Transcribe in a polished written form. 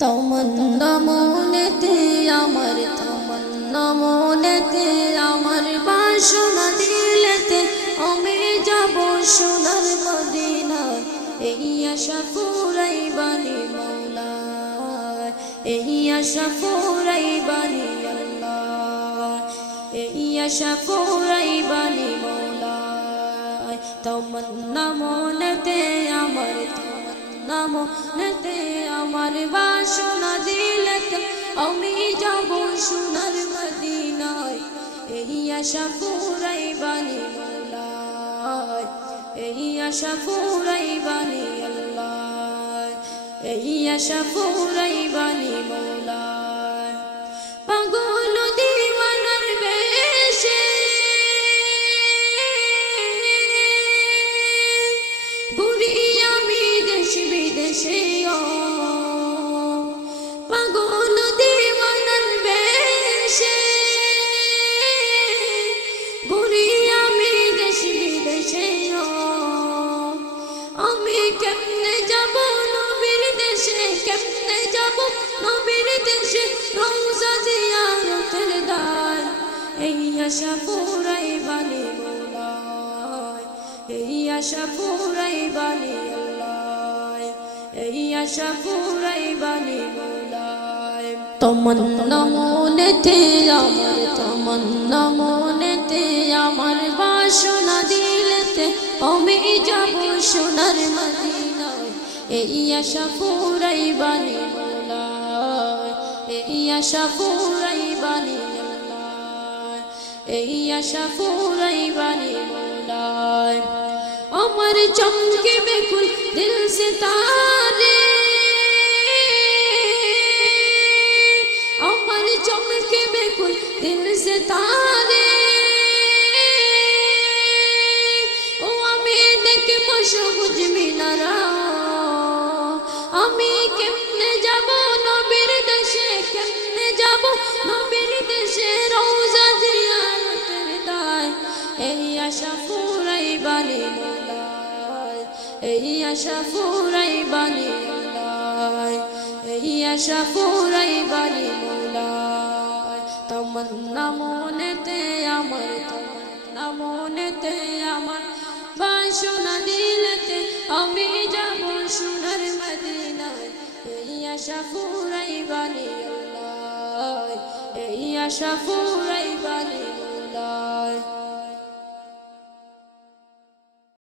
তমন্না মনেতে আমার, তমন্না মনেতে আমার, বাসনা দিলেতে আমি যাব সোনার মদিনায়। এই আশা ফুরাইবানি মৌলা, এই আশা ফুরাইবানি আল্লাহ, এই আশা ফুরাইবানি মৌলা। তমন্না মনেতে আমার, তমন্না মনেতে আমার, বাসনা দিলেতে আমি যাব সোনার মদিনায়। এই আশা ফুরাইবানি মৌলা, এই আশা ফুরাইবানি আল্লাহ, এই আশা ফুরাইবানি মৌলা। পাগল দিওয়ানার বেশে ঘুরি আমি দেশ বিদেশে, পাগল দিওয়ানার বেশে ঘুরি আমি দেশ বিদেশে। আমি কেমনে যাব নবীর দেশে, কেমনে যাব নবীর দেশে, রওজা জিয়ারতের দায়। এই আশা ফুরাইবানি মৌলা, এই আশা ফুরাইবানি আল্লাহ, এই আশা ফুরাইবানি মৌলা। তমন্না মনেতে আমার, তমন্না মনেতে আমার, বাসনা দিলেতে আমি যাব সোনার মদিনায়। এই আশা ফুরাইবানি মৌলা, এই আশা ফুরাইবানি আল্লাহ, এই আশা ফুরাইবানি মৌলা। আমার চমকে বেকুল দিল সে তারে, আমার চমকে বেকুল দিল সে তারে, ও আমি দেখব সবুজ মিনারা। আমি কেমনে যাব নবীর দেশে, কেমনে যাব নবীর দেশে, রওজা জিয়ারতের দায়। এই আশা ফুরাইবানি মৌলা, এই আশা ফুরাইবানি আল্লাহ, এই আশা ফুরাইবানি মৌলা। তমন্না মনেতে আমার, তমন্না মনেতে আমার, বাসনা দিলেতে আমি যাব সোনার মদিনায়। এই আশা ফুরাইবানি আল্লাহ, এই আশা ফুরাইবানি মৌলা।